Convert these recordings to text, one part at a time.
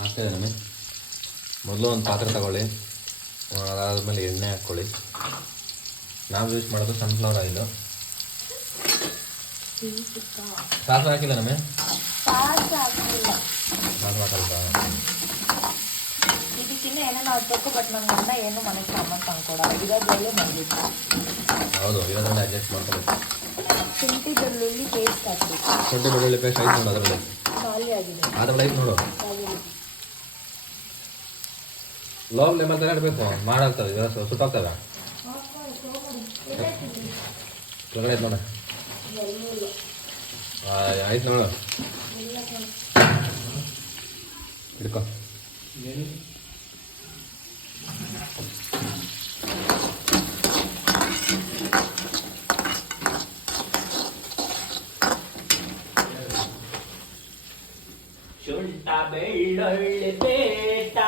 ಹಾಕ್ತಿದೆ ನಮಗೆ. ಮೊದಲು ಒಂದು ಪಾತ್ರೆ ತಗೊಳ್ಳಿ, ಅದಾದಮೇಲೆ ಎಣ್ಣೆ ಹಾಕ್ಕೊಳ್ಳಿ. ನಾವು ಯೂಸ್ ಮಾಡೋದು ಸನ್ಫ್ಲವರ್ ಆಯಿಲು. ಸಾಸಿವೆ ಹಾಕಿಲ್ಲ ನಮಗೆ, ಸಾಸಿವೆ ಹಾಕಲ್ವಾ? ಇದಕ್ಕಿನ್ನ ಏನೇನು ಹಾಕ್ಬೇಕು, ಬಟ್ ನನ್ನ ಅಣ್ಣ ಏನು ಮನೆಗೆ ಸಾಮಾನು ತಂದ್ಕೊಡಲ್ಲ, ಇರೋದ್ರಲ್ಲೇ ಮಾಡಿದ್ದು. ಹೌದು, ಇರೋದ್ರಲ್ಲಿ ಅಡ್ಜಸ್ಟ್ ಮಾಡ್ಕೋಬೇಕು. ಶುಂಠಿ ಬೆಳ್ಳುಳ್ಳಿ ಪೇಸ್ಟ್ ಹಾಕಬೇಕು. ಶುಂಠಿ ಬೆಳ್ಳುಳ್ಳಿ ಪೇಸ್ಟ್ ಆಯ್ತು ನೋಡು, ಅದರಲ್ಲಿ ಖಾಲಿ ಆಗಿದೆ. ಅದರಲ್ಲಿ ಆಯ್ತು ನೋಡು. ಲೋ ಲೆಮನ್ ತರ ಇಡಬೇಕು, ಮಾಡಾಗ್ತದೆ, ಸುಟ್ಟಾಗ್ತದೆ. ಕೆಳಗಡೆ ಆಯ್ತು ನೋಡ, ಆಯ್ತು ನೋಡು, ಹಿಡ್ಕೊ. ಶುಂಠ ಬೆಳ್ಳುಳ್ಳಿ ಪೇಟ.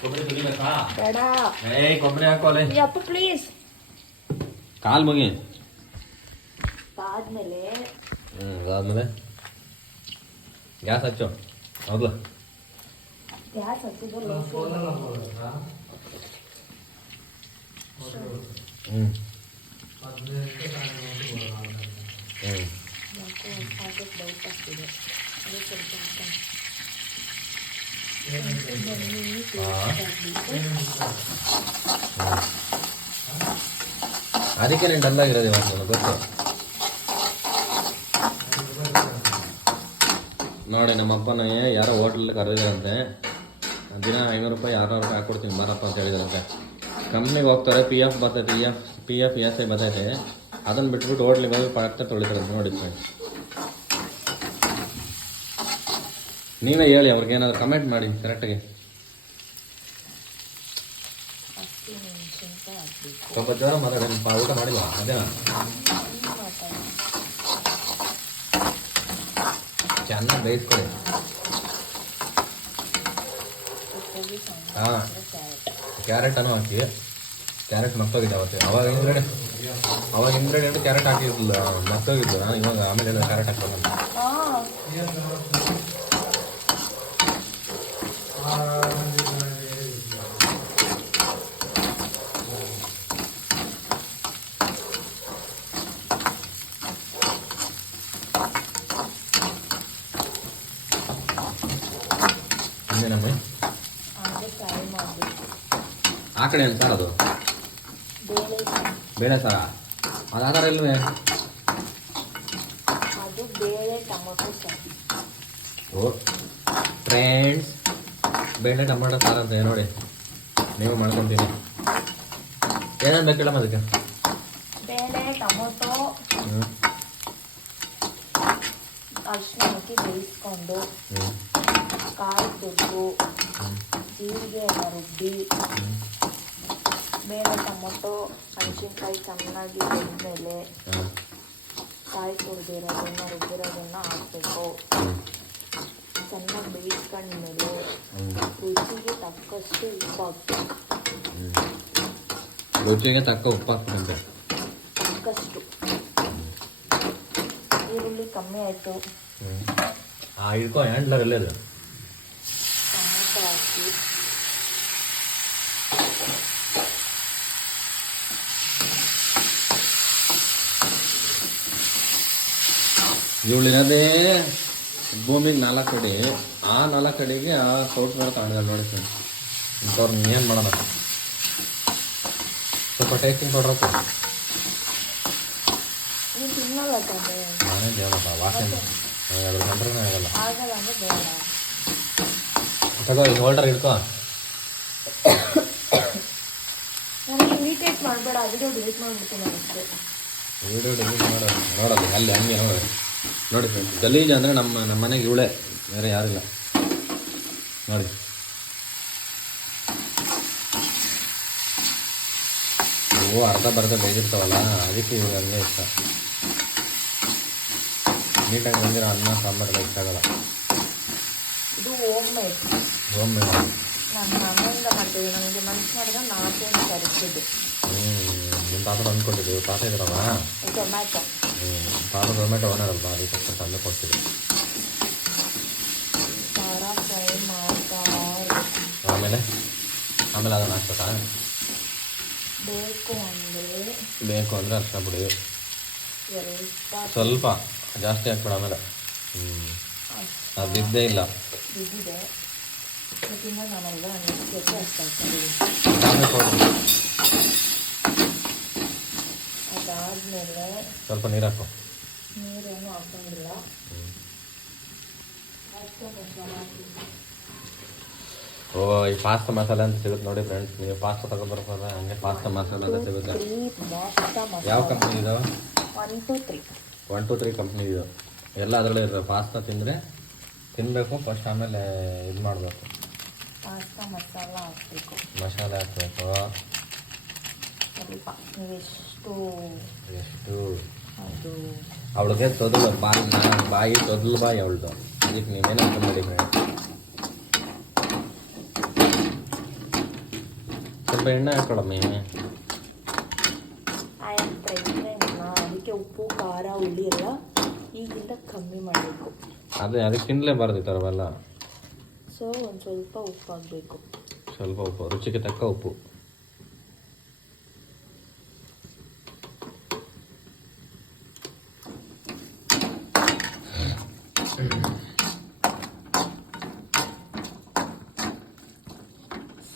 ಕೊಬ್ಬರಿ ತುರಿಬೇಕಾ? ಬೇಡ. ಕೊಬ್ಬರಿ ಹಾಕೋಲೆ. ಅಪ್ಪ ಪ್ಲೀಸ್. ಕಾಲ್ ಮುಗಿ. ಆದ್ಮೇಲೆ ಅದಾದ್ಮೇಲೆ ಗ್ಯಾಸ್ ಹಚ್ಚು. ಹೌದಾ, ಗ್ಯಾಸ್ ಹಚ್ಚಿದ್ರೆ ಡೌಟ್ ಆಗ್ತಿದೆ. ಅದಕ್ಕೆ ನೀನು ಡಲ್ ಆಗಿರೋದು ಇವಾಗ ನನಗೆ ಗೊತ್ತು. ನೋಡಿ, ನಮ್ಮಪ್ಪನ ಯಾರೋ ಹೋಟ್ಲಲ್ಲಿ ಕರೆದಿದ್ದಾರಂತೆ, ದಿನ 500 ರೂಪಾಯಿ 600 ರೂಪಾಯಿ ಹಾಕ್ಕೊಡ್ತೀವಿ ಮಾರಪ್ಪ ಅಂತ ಹೇಳಿದಾರಂತೆ. ಕಂಪ್ನಿಗೆ ಹೋಗ್ತಾರೆ, ಪಿ ಎಫ್ ಬರ್ತೈತೆ, ಪಿ ಎಫ್ ಎಸ್ ಐ ಬರ್ತೈತೆ, ಅದನ್ನು ಬಿಟ್ಬಿಟ್ಟು ಹೋಟ್ಲಿಗೆ ಬಂದು ಪಾತ್ರ ತೊಳಿತಾರಂತೆ. ನೋಡಿ ಫ್ರೆಂಡ್ಸ್, ನೀವೇ ಹೇಳಿ, ಅವ್ರಿಗೇನಾದ್ರು ಕಮೆಂಟ್ ಮಾಡಿ ಕರೆಕ್ಟಾಗಿ. ಸ್ವಲ್ಪ ಜ್ವರ ಮಾತಾಡಿ, ಊಟ ಮಾಡಿಲ್ಲ ಅದೇನಾ? ಚೆನ್ನಾಗಿ ಬೇಯಿಸ್ಕೊಳ್ಳಿ. ಹಾಂ, ಕ್ಯಾರೆಟನ್ನು ಹಾಕಿ. ಕ್ಯಾರೆಟ್ ಮರ್ತೋಗಿದ್ದೆ ಅವತ್ತೆ. ಅವಾಗ ಇಂಗ್ರೀಡಿಯೆಂಟ್ ಕ್ಯಾರೆಟ್ ಹಾಕಿದ್ದಿಲ್ಲ, ಮರ್ತೋಗಿದ್ದು. ನಾನು ಇವಾಗ ಆಮೇಲೆ ಕ್ಯಾರೆಟ್ ಹಾಕ್ಬೇಕು. ಇನ್ನೇನಮ್ಮಿ ಆ ಕಡೆ ಏನು ಸರ್ ಅದು ಬೇಳೆ ಸಾರ? ಅದು ಆ ಥರ ಇಲ್ವೇ? ಅದು ಬೇಳೆ ಟೊಮೊಟೊ ಸಾರು. ಓ ಫ್ರೆಂಡ್ಸ್, ಬೇಳೆ ಟೊಮೊಟೊ ಸಾರು ಅಂತ ನೋಡಿ, ನೀವು ಮಾಡ್ಕೊತೀನಿ. ಏನೇನು ಬೇಕಿಲ್ಲಮ್ಮ ಅದಕ್ಕೆ? ಬೇಳೆ ಟೊಮೊಟೊ ಅರಿಶಿನ ಹಾಕಿ ಬೇಯಿಸ್ಕೊಂಡು, ಕಾಯಿ ತುರಿದು, ಜೀರಿಗೆ ಎಲ್ಲ ರುಬ್ಬಿ, ಬೇಳೆ ಟೊಮೊಟೊ ಮೆಣಸಿನ್ಕಾಯಿ ಚೆನ್ನಾಗಿ ಬೆಂದಮೇಲೆ ಕಾಯಿ ತುರಿದಿರೋದನ್ನು ರುಬ್ಬಿರೋದನ್ನು ಹಾಕಬೇಕು. ಚೆನ್ನಾಗಿ ಬೇಯಿಸ್ಕೊಂಡ್ಮೇಲೆ ರುಚಿಗೆ ತಕ್ಕಷ್ಟು ಉಪ್ಪು ಹಾಕ್ಬೇಕು. ರುಚಿಗೆ ತಕ್ಕ ಉಪ್ಪು ಹಾಕ್ಬೇಕು. ತಕ್ಕಷ್ಟು. ಈರುಳ್ಳಿ ಕಮ್ಮಿ ಆಯಿತು. ಇಟ್ಕೊ ಹ್ಯಾಂಡ್ಲರ್ ಅದು. ಟೊಮೊಟೊ ಹಾಕಿ ಇವಳಿರೋದೇ ಭೂಮಿಗೆ 4 ಕಡೆ, ಆ 4 ಕಡೆಗೆ ಆ ಸೌಟ್ಗಾರ ತಗೊಂಡಿದ್ದಾರೆ ನೋಡಿ ಫ್ರೆಂಡ್ಸ್. ಇಂಥವ್ರನ್ನ ಏನು ಮಾಡೋಣ? ಸ್ವಲ್ಪ ಟೇಸ್ಟಿಂಗ್ ಕೊಡ್ರಪ್ಪ. ನೀನು ತಿನ್ನಲ್ಲ ತಾನೆ? ನಾನೇ ಹೇಳಪ್ಪ, ವಾಸನೆ ಅದ್ರ ಕಂಡ್ರೆ ಆಗಲ್ಲ. ಆಗಲ್ಲ ಅಂದರೆ ಬೇಡ. ತಗೋ, ಈಗ ಹೋಲ್ಡರ್ ಹಿಡ್ಕೊ. ನನಗೆ ಇರಿಟೇಟ್ ಮಾಡಬೇಡ, ವಿಡಿಯೋ ಡಿಲೀಟ್ ಮಾಡಿಬಿಡ್ತೀನಿ ಅಷ್ಟೇ. ವಿಡಿಯೋ ಡಿಲೀಟ್ ನೋಡೋದು ಅಲ್ಲಿ ಹಂಗೆ ನೋಡಿ ಫ್ರೆಂಡ್ಸ್. ಗಲೀಜು ಅಂದರೆ ನಮ್ಮ ಮನೆಗೆ ಇವಳೆ, ಬೇರೆ ಯಾರಿಲ್ಲ ನೋಡಿ. ಇವು ಅರ್ಧ ಬರ್ಧ ಬೇಯಿರ್ತಾವಲ್ಲ, ಅದಕ್ಕೆ ಇವಾಗ ಹಂಗೆ ಇಷ್ಟ. ನೀಟಾಗಿ ಬಂದಿರೋ ಅನ್ನ ಸಾಂಬಾರೆಲ್ಲ ಇಷ್ಟ ಆಗಲ್ಲ. ಇದು ಹೋಮ್ ಮೇಡ್. ನಾನು ಮನೆಯಿಂದ ಮಾಡ್ತೀವಿ. ನನಗೆ ಮನ್ಸು ಮಾಡಿದ್ರೆ ನಾಲ್ಕೇನು ತರಿಸಿದ್ದು. ನಿಮ್ಮ ತಾತ ಅಂದ್ಕೊಂಡಿದ್ದು ತಾತ ಇದ್ರಲ್ಲ ಟೊಮ್ಯಾಟೊ ಪಾಪ ಟೊಮೆಟೊ ಓನರ್ ಅಲ್ವಾ ಅದಕ್ಕೆ ಸ್ವಲ್ಪ ತಂದು ಕೊಡ್ತೀವಿ. ಖಾರ ಫ್ರೈ ಮಾಡ್ತಾ ಆಮೇಲೆ ಅದನ್ನು ಹಾಕ್ಬೇಕಾ? ಬೇಕು ಅಂದರೆ ಅರ್ಶಿನ ಪುಡಿ ಸ್ವಲ್ಪ ಜಾಸ್ತಿ ಹಾಕ್ಬೇಡ. ಆಮೇಲೆ ಅದು ಬಿದ್ದೇ ಇಲ್ಲ. ಅದಾದ್ಮೇಲೆ ಸ್ವಲ್ಪ ನೀರು ಹಾಕು. ನೀರೇನು ಹಾಕೊಂಡಿಲ್ಲ. ಓ, ಈ ಪಾಸ್ತಾ ಮಸಾಲೆ ಅಂತ ಸಿಗುತ್ತೆ ನೋಡಿ ಫ್ರೆಂಡ್ಸ್. ನೀವು ಪಾಸ್ತಾ ತಗೊಂಡ್ಬರ್ಬೋದ? ಹಂಗೆ ಪಾಸ್ತಾ ಮಸಾಲೆ ಅಂತ ಸಿಗುತ್ತೆ. ಯಾವ ಕಂಪ್ನಿ ಇದು? 1 2 3 1 2 3 ಕಂಪ್ನಿ ಇದು. ಎಲ್ಲ ಅದರಲ್ಲೇ ಇರೋ ಪಾಸ್ತಾ ತಿನ್ನಬೇಕು ಫಸ್ಟ್, ಆಮೇಲೆ ಇದು ಮಾಡಬೇಕು. ಪಾಸ್ತಾ ಮಸಾಲ ಹಾಕಬೇಕು. ಮಸಾಲೆ ಹಾಕಬೇಕು ಸ್ವಲ್ಪ. ಎಷ್ಟು ಅದು ಅವಳಿಗೆ ತೊದಲು ಬಾಯಿ ತೊದಲು ಬಾಯಿ ಅವಳದು. ಅದಕ್ಕೆ ನೀವೇನು ಹಾಕೊಂಬೇಡಿ ಫ್ರೆಂಡ್ಸ್. ಸ್ವಲ್ಪ ಎಣ್ಣೆ ಹಾಕೊಳ್ಳಮ್ಮ. ಅದಕ್ಕೆ ಉಪ್ಪು ಖಾರ ಹುಳಿ ಎಲ್ಲ ಈಗಿಂದ ಕಮ್ಮಿ ಮಾಡಬೇಕು. ಅದಕ್ಕೆ ತಿನ್ನಲೇಬಾರ್ದು ಈ ಥರವೆಲ್ಲ. ಸೊ ಒಂದು ಸ್ವಲ್ಪ ಉಪ್ಪು ಹಾಕಬೇಕು. ಸ್ವಲ್ಪ ಉಪ್ಪು, ರುಚಿಗೆ ತಕ್ಕ ಉಪ್ಪು.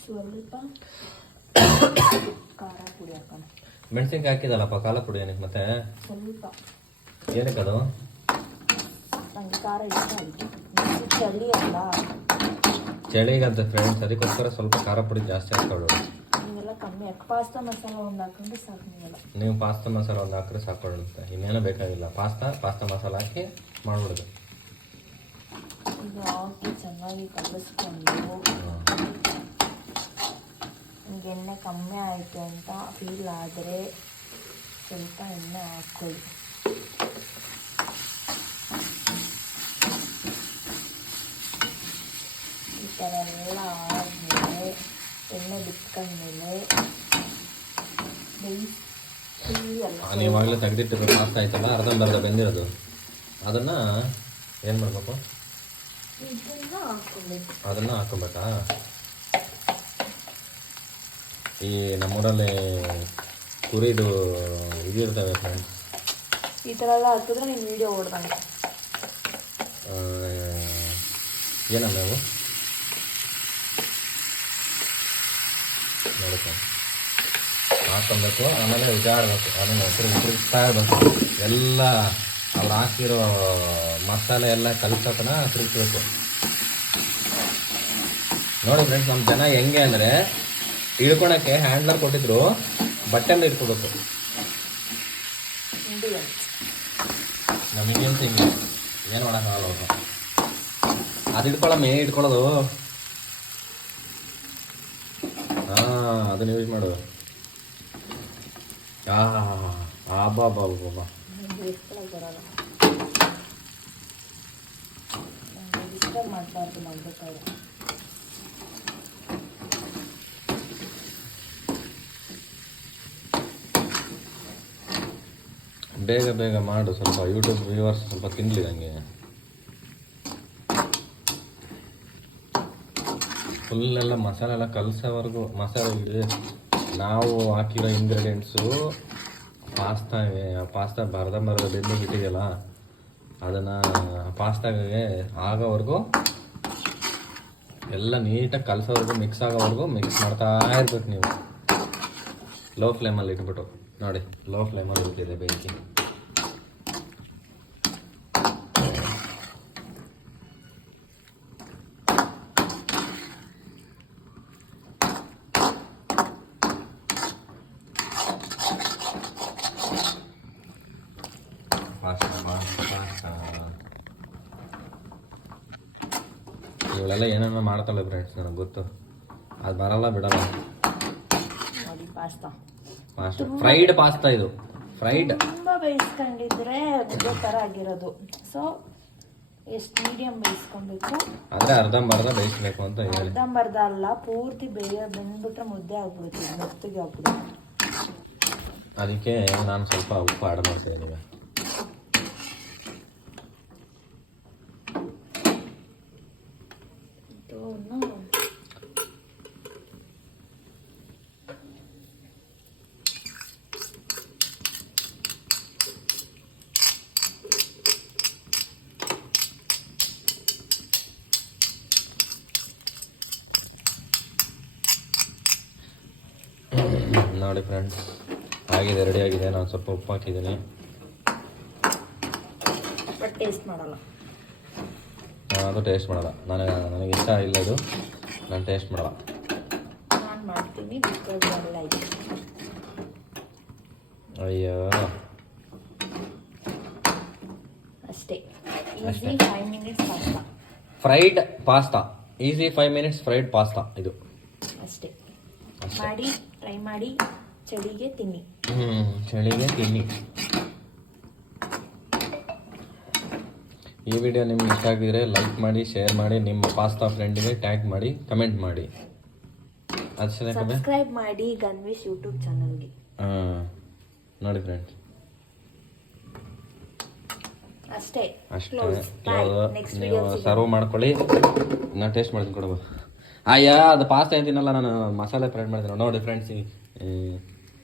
ಸ್ವಲ್ಪ ಖಾರ ಪುಡಿ ಹಾಕೋಣ. ಮೆಣಸಿನ್ಕಾಯಿ ಹಾಕಿದಲ್ಲಪ್ಪ, ಖಾರ ಪುಡಿ ಏನಕ್ಕೆ ಮತ್ತೆ? ಸ್ವಲ್ಪ. ಏನಕ್ಕೆ ಅದು? ನನಗೆ ಖಾರ ಇಷ್ಟ ಆಯಿತು. ಚಳಿ ಅಲ್ಲ, ಚಳಿಗಂತ ಫ್ರೆಂಡ್ಸ್, ಅದಕ್ಕೋಸ್ಕರ ಸ್ವಲ್ಪ ಖಾರ ಪುಡಿ ಜಾಸ್ತಿ ಹಾಕೊಳ್ಳೋದು. ನೀವೆಲ್ಲ ಕಮ್ಮಿ ಹಾಕಿ. ಪಾಸ್ತಾ ಮಸಾಲ ಒಂದು ಹಾಕೊಂಡ್ರೆ ಸಾಕು. ನೀವು ಪಾಸ್ತಾ ಮಸಾಲ ಒಂದು ಹಾಕಿದ್ರೆ ಸಾಕೊಳ್ಳುತ್ತೆ, ಇನ್ನೇನೋ ಬೇಕಾಗಿಲ್ಲ. ಪಾಸ್ತಾ ಮಸಾಲ ಹಾಕಿ ಮಾಡ್ಬಿಡೋದು. ಇದು ಹಾಕಿ ಚೆನ್ನಾಗಿ ಕಲಿಸ್ಕೊಂಡು ನಿಮ್ಗೆ ಎಣ್ಣೆ ಕಮ್ಮಿ ಆಯಿತು ಅಂತ ಫೀಲ್ ಆದರೆ ಸ್ವಲ್ಪ ಎಣ್ಣೆ ಹಾಕ್ಕೊಳ್ಳಿ. ಈ ಥರ ಎಲ್ಲ ಆದಮೇಲೆ ಎಣ್ಣೆ ಬಿಟ್ಕೊಂಡ್ಮೇಲೆ ನೀವಾಗಲೇ ತೆಗೆದಿಟ್ಟಿರೋ ಪಾಸ್ತಾ ಆಯ್ತಲ್ಲ, ಅರ್ಧಂಬರ್ಧ ಬೆಂದಿರೋದು, ಅದನ್ನು ಏನು ಮಾಡಬೇಕು? ಅದನ್ನು ಹಾಕ್ಕೊಬೇಕಾ? ಈ ನಮ್ಮೂರಲ್ಲಿ ಕುರಿದು ಇದಿರ್ತವೆ ಫ್ರೆಂಡ್ಸ್, ಈ ಥರ ಎಲ್ಲ ಹಾಕಿದ್ರೆ ನೀವು ವಿಡಿಯೋ ಓಡ್ದಂಗೆ. ಏನಮ್ಮ ನಾವು ನೋಡ್ಕೊ ಹಾಕ್ಕೊಬೇಕು. ಆಮೇಲೆ ಉಜಾಡಬೇಕು, ಅದನ್ನು ತಿರುಗಿಸ್ತಾ ಇರಬೇಕು. ಎಲ್ಲ ಅವ್ರು ಹಾಕಿರೋ ಮಸಾಲೆ ಎಲ್ಲ ಕಲಿಸೋತನ ತಿರುಗಿಸ್ಬೇಕು. ನೋಡಿ ಫ್ರೆಂಡ್ಸ್, ನಮ್ಮ ಜನ ಹೆಂಗೆ ಅಂದರೆ ಹಿಡ್ಕೊಳಕ್ಕೆ ಹ್ಯಾಂಡ್ಲರ್ ಕೊಟ್ಟಿದ್ರು, ಬಟ್ಟೆಲ್ಲ ಇಟ್ಕೋಬೇಕು. ನಮ್ಮ ಇಂಡಿಯನ್ಸ್ ಹಿಂಗೆ ಏನು ಮಾಡೋಕ್ಕಾಗಲ್ಲ ಅವರು. ಅದು ಹಿಡ್ಕೊಳ್ಳಮ್ಮೆ, ಹಿಡ್ಕೊಳ್ಳೋದು. ಹಾಂ, ಅದನ್ನು ಯೂಸ್ ಮಾಡು. ಬಾಬಾ ಮಾಡಬಾರ್ದು ಮಾಡಬೇಕಾದ್ರೆ. ಬೇಗ ಬೇಗ ಮಾಡು, ಸ್ವಲ್ಪ ಯೂಟ್ಯೂಬ್ ವ್ಯೂವರ್ಸ್ ಸ್ವಲ್ಪ ತಿನ್ನಲಿ ನನಗೆ. ಫುಲ್ಲೆಲ್ಲ ಮಸಾಲೆ ಎಲ್ಲ ಕಲಸೋವರೆಗೂ. ಮಸಾಲೆ ನಾವು ಹಾಕಿರೋ ಇಂಗ್ರೀಡಿಯೆಂಟ್ಸು ಪಾಸ್ತಾ ಅರ್ಧಂಬರ್ಧ ಬೆಂದು ಬಿಟ್ಟಿದೆಯಲ್ಲ, ಅದನ್ನು ಪಾಸ್ತಾಗೆ ಆಗೋವರೆಗೂ ಎಲ್ಲ ನೀಟಾಗಿ ಕಲಸೋವರೆಗೂ, ಮಿಕ್ಸ್ ಆಗೋವರೆಗೂ ಮಿಕ್ಸ್ ಮಾಡ್ತಾ ಇರ್ಬೇಕು ನೀವು. ಲೋ ಫ್ಲೇಮಲ್ಲಿ ಇಟ್ಬಿಟ್ಟು ನೋಡಿ, ಲೋ ಫ್ಲೇಮಲ್ಲಿ ಇಟ್ಟಿದೆ ಬೆಂಕಿ. ಇವಳೆಲ್ಲ ಏನೇನೋ ಮಾಡ್ತಾಳೆ ಫ್ರೆಂಡ್ಸ್, ನನಗೆ ಗೊತ್ತು. ಅದು ಬರಲ್ಲ ಬಿಡಲ್ಲ. ನೋಡಿ ಪಾಸ್ತಾ ಫ್ರೈಡ್ ಪಾಸ್ತಾ, ಇದು ಫ್ರೈಡ್. ತುಂಬ ಬೇಯಿಸ್ಕೊಂಡಿದ್ರೆ ಮುದ್ದೆ ಥರ ಆಗಿರೋದು. ಸೊ ಎಷ್ಟು ಮೀಡಿಯಮ್ ಬೇಯಿಸ್ಕೊಬೇಕು ಅಂದರೆ ಅರ್ಧಂಬರ್ಧ ಬೇಯಿಸ್ಬೇಕು ಅಂತ ಹೇಳಿ. ಅರ್ಧಂಬರ್ಧ ಅಲ್ಲ, ಪೂರ್ತಿ ಬೆಂದ್ಬಿಟ್ರೆ ಮುದ್ದೆ ಆಗ್ಬಿಡುತ್ತೆ, ಮೆತ್ತಗೆ ಆಗ್ಬಿಡುತ್ತೆ. ಅದಕ್ಕೆ ನಾನು ಸ್ವಲ್ಪ ಉಪ್ಪು ಆಡ್ ಮಾಡ್ತಿದ್ದೀನಿ. ಅವನ್ನ ನೋಡಿ ಫ್ರೆಂಡ್ಸ್, ಆಗಿದೆ, ರೆಡಿ ಆಗಿದೆ. ನಾನು ಸ್ವಲ್ಪ ಉಪ್ಪು ಹಾಕಿದ್ದೀನಿ. ಬಟ್ ಟೇಸ್ಟ್ ಮಾಡಲ್ಲ. ಅದು ಟೇಸ್ಟ್ ಮಾಡಲ್ಲ. ನನಗೆ ಇಷ್ಟ ಇಲ್ಲ ಇದು, ನಾನು ಟೇಸ್ಟ್ ಮಾಡಲ್ಲ. ನಾನು ಮಾಡ್ತೀನಿ ಬಿಕಾಸ್ ಐ ಲೈಕ್. ಅಯ್ಯೋ, ಅಷ್ಟೇ. Easy 5 minutes pasta. Fried pasta, easy 5 minutes fried pasta ಇದು ಅಷ್ಟೇ. ಮಾಡಿ ಟ್ರೈ ಮಾಡಿ, ಚಳಿಗೆ ತಿನ್ನಿ. ಚಳಿಗೆ ತಿನ್ನಿ. ಈ ವಿಡಿಯೋ ನಿಮ್ಗೆ ಇಷ್ಟ ಆಗಿದ್ರೆ ಲೈಕ್ ಮಾಡಿ, ಶೇರ್ ಮಾಡಿ, ನಿಮ್ಮ ಪಾಸ್ತಾ ಫ್ರೆಂಡಿಗೆ ಟ್ಯಾಗ್ ಮಾಡಿ, ಕಮೆಂಟ್ ಮಾಡಿ. ಸಬ್ಸ್ಕ್ರೈಬ್ ಮಾಡಿ ಗನ್ವಿಶ್ ಯೂಟ್ಯೂಬ್ ಚಾನಲ್ಗೆ. ನೋಡಿ ಫ್ರೆಂಡ್ಸ್, ಅಷ್ಟೇ. ನೀವು ಸರ್ವ್ ಮಾಡ್ಕೊಳ್ಳಿ. ನಾನು ಟೇಸ್ಟ್ ಮಾಡ್ತೀನಿ ಕೊಡುವ. ಅಯ್ಯ, ಅದು ಪಾಸ್ತಾ ಏನು ತಿನ್ನಲ್ಲ, ನಾನು ಮಸಾಲೆ ಫ್ರೈಡ್ ಮಾಡ್ತೀನಿ. ನೋಡಿ ಫ್ರೆಂಡ್ಸ್,